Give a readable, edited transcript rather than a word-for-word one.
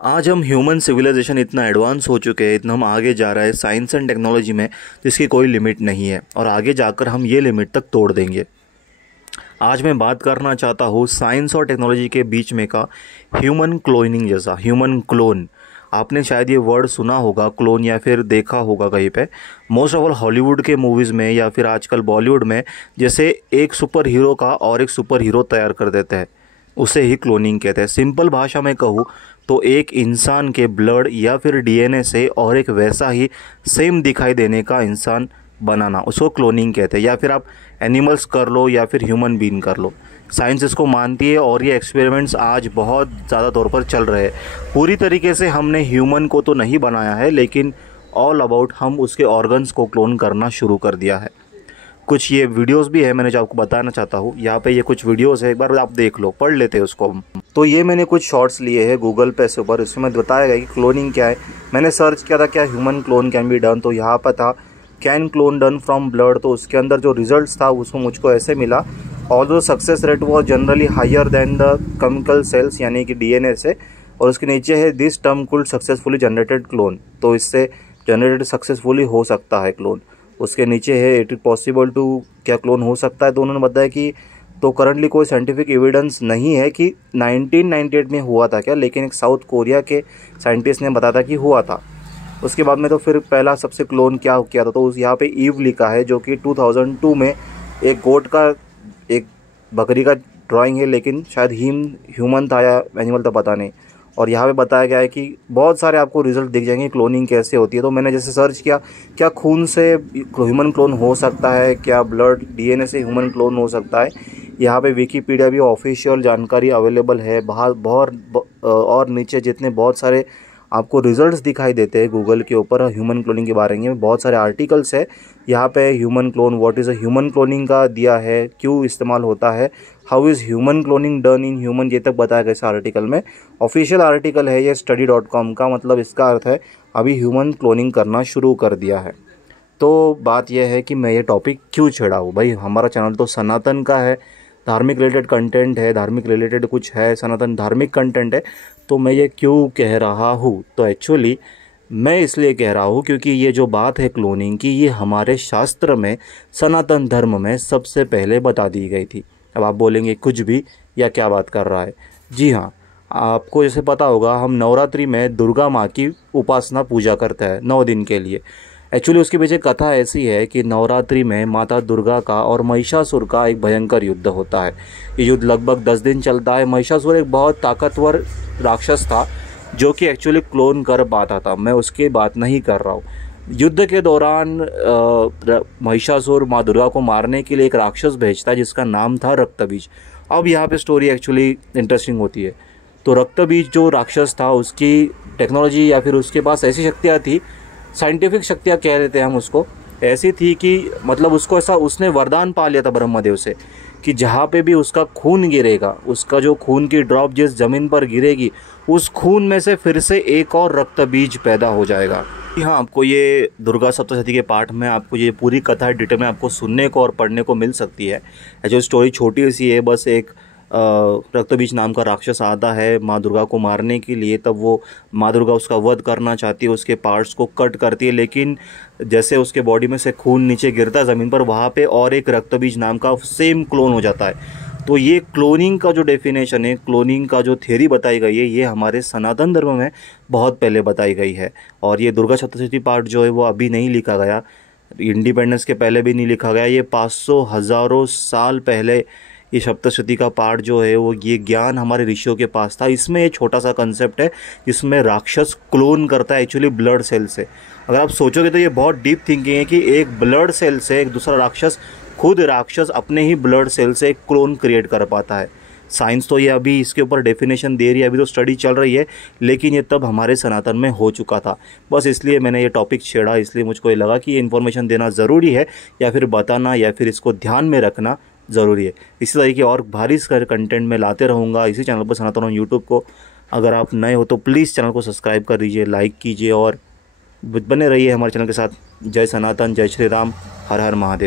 आज हम human civilisation इतना एडवांस हो चुके हैं, इतना हम आगे जा रहे हैं साइंस एंड टेक्नोलॉजी में, जिसकी कोई लिमिट नहीं है और आगे जाकर हम ये लिमिट तक तोड़ देंगे। आज मैं बात करना चाहता हूँ साइंस और टेक्नोलॉजी के बीच में का ह्यूमन क्लोनिंग जैसा। ह्यूमन क्लोन, आपने शायद ये वर्ड सुना होगा, क्लोन, या फिर देखा होगा कहीं पे। मोस्ट ऑफ ऑल हॉलीवुड के मूवीज़ में या फिर आजकल बॉलीवुड में जैसे एक सुपर हीरो का और एक सुपर हीरो तैयार कर देते हैं, उसे ही क्लोनिंग कहते हैं। सिंपल भाषा में कहूँ तो एक इंसान के ब्लड या फिर डीएनए से और एक वैसा ही सेम दिखाई देने का इंसान बनाना, उसको क्लोनिंग कहते हैं। या फिर आप एनिमल्स कर लो या फिर ह्यूमन बीइंग कर लो, साइंस इसको मानती है और ये एक्सपेरिमेंट्स आज बहुत ज़्यादा तौर पर चल रहे हैं। पूरी तरीके से हमने ह्यूमन को तो नहीं बनाया है, लेकिन ऑल अबाउट हम उसके ऑर्गन्स को क्लोन करना शुरू कर दिया है। कुछ ये वीडियोस भी है, मैंने जो आपको बताना चाहता हूँ। यहाँ पे ये कुछ वीडियोस है, एक बार आप देख लो, पढ़ लेते हैं उसको हम। तो ये मैंने कुछ शॉर्ट्स लिए हैं गूगल पे से ऊपर, इसमें बताया गया कि क्लोनिंग क्या है। मैंने सर्च किया था क्या human clone can be done, तो यहाँ पर था can clone done from blood. तो उसके अंदर जो रिजल्ट्स था उसको मुझको ऐसे मिला, although success rate was generally higher than the chemical cells, यानी कि डीएनए से। और उसके नीचे है this term could successfully generated clone, तो इससे जनरेटेड सक्सेसफुली हो सकता है क्लोन। उसके नीचे है इट इज पॉसिबल टू, क्या क्लोन हो सकता है। तो उन्होंने बताया कि तो करंटली कोई साइंटिफिक एविडेंस नहीं है कि 1998 में हुआ था क्या, लेकिन एक साउथ कोरिया के साइंटिस्ट ने बताया था कि हुआ था। उसके बाद में तो फिर पहला सबसे क्लोन क्या किया था, तो उस यहाँ पे ईव लिखा है, जो कि 2002 में एक गोट का, एक बकरी का ड्राइंग है, लेकिन शायद ह्यूमन था या एनिमल था, पता नहीं। और यहाँ पे बताया गया है कि बहुत सारे आपको रिजल्ट दिख जाएंगे क्लोनिंग कैसे होती है। तो मैंने जैसे सर्च किया, क्या खून से ह्यूमन क्लोन हो सकता है, क्या ब्लड डीएनए से ह्यूमन क्लोन हो सकता है। यहाँ पे विकीपीडिया भी ऑफिशियल जानकारी अवेलेबल है बहुत, और नीचे जितने बहुत सारे आपको रिजल्ट्स दिखाई देते हैं गूगल के ऊपर ह्यूमन क्लोनिंग के बारे में, बहुत सारे आर्टिकल्स है। यहाँ पे human clone, what is a human cloning का दिया है, क्यों इस्तेमाल होता है, how is human cloning done in human, ये तक बताया गया इस आर्टिकल में। ऑफिशियल आर्टिकल है ये study.com का, मतलब इसका अर्थ है अभी ह्यूमन क्लोनिंग करना शुरू कर दिया है। तो बात यह है कि मैं ये टॉपिक क्यों छेड़ा हूँ भाई, हमारा चैनल तो सनातन का है, धार्मिक रिलेटेड कंटेंट है, धार्मिक रिलेटेड कुछ है, सनातन धार्मिक कंटेंट है। तो मैं ये क्यों कह रहा हूँ, तो एक्चुअली मैं इसलिए कह रहा हूँ क्योंकि ये जो बात है क्लोनिंग की, ये हमारे शास्त्र में, सनातन धर्म में सबसे पहले बता दी गई थी। अब आप बोलेंगे कुछ भी, या क्या बात कर रहा है। जी हाँ, आपको जैसे पता होगा हम नवरात्रि में दुर्गा माँ की उपासना पूजा करते हैं 9 दिन के लिए। एक्चुअली उसके पीछे कथा ऐसी है कि नवरात्रि में माता दुर्गा का और महिषासुर का एक भयंकर युद्ध होता है। ये युद्ध लगभग 10 दिन चलता है। महिषासुर एक बहुत ताकतवर राक्षस था जो कि एक्चुअली क्लोन कर पाता था, मैं उसकी बात नहीं कर रहा हूँ। युद्ध के दौरान महिषासुर माँ दुर्गा को मारने के लिए एक राक्षस भेजता है जिसका नाम था रक्तबीज। अब यहाँ पे स्टोरी एक्चुअली इंटरेस्टिंग होती है। तो रक्तबीज जो राक्षस था, उसकी टेक्नोलॉजी या फिर उसके पास ऐसी शक्तियाँ थी, साइंटिफिक शक्तियाँ कह देते हैं हम उसको, ऐसी थी कि मतलब उसको ऐसा, उसने वरदान पा लिया था ब्रह्मदेव से कि जहाँ पे भी उसका खून गिरेगा, उसका जो खून की ड्रॉप जिस ज़मीन पर गिरेगी, उस खून में से फिर से एक और रक्तबीज पैदा हो जाएगा। हाँ, आपको ये दुर्गा सप्तशती के पाठ में आपको ये पूरी कथा डिटेल में आपको सुनने को और पढ़ने को मिल सकती है। जो स्टोरी छोटी सी है, बस एक रक्तबीज नाम का राक्षस आता है माँ दुर्गा को मारने के लिए। तब वो माँ दुर्गा उसका वध करना चाहती है, उसके पार्ट्स को कट करती है, लेकिन जैसे उसके बॉडी में से खून नीचे गिरता है ज़मीन पर, वहाँ पे और एक रक्तबीज नाम का सेम क्लोन हो जाता है। तो ये क्लोनिंग का जो डेफिनेशन है, क्लोनिंग का जो थ्योरी बताई गई है, ये हमारे सनातन धर्म में बहुत पहले बताई गई है। और ये दुर्गा सप्तशती पाठ जो है वो अभी नहीं लिखा गया, इंडिपेंडेंस के पहले भी नहीं लिखा गया। ये 500 हज़ारों साल पहले ये सप्तशती का पाठ जो है वो, ये ज्ञान हमारे ऋषियों के पास था। इसमें एक छोटा सा कंसेप्ट है जिसमें राक्षस क्लोन करता है एक्चुअली ब्लड सेल से। अगर आप सोचोगे तो ये बहुत डीप थिंकिंग है कि एक ब्लड सेल से एक दूसरा राक्षस, खुद राक्षस अपने ही ब्लड सेल से एक क्लोन क्रिएट कर पाता है। साइंस तो ये अभी इसके ऊपर डेफिनेशन दे रही है, अभी तो स्टडी चल रही है, लेकिन ये तब हमारे सनातन में हो चुका था। बस इसलिए मैंने ये टॉपिक छेड़ा, इसलिए मुझको ये लगा कि ये इन्फॉर्मेशन देना ज़रूरी है, या फिर बताना, या फिर इसको ध्यान में रखना ज़रूरी है। इसी तरीके और भारी कंटेंट मैं लाते रहूँगा इसी चैनल पर, सनातन हूँ यूट्यूब को। अगर आप नए हो तो प्लीज़ चैनल को सब्सक्राइब कर दीजिए, लाइक कीजिए और बने रहिए हमारे चैनल के साथ। जय सनातन, जय श्री राम, हर हर महादेव।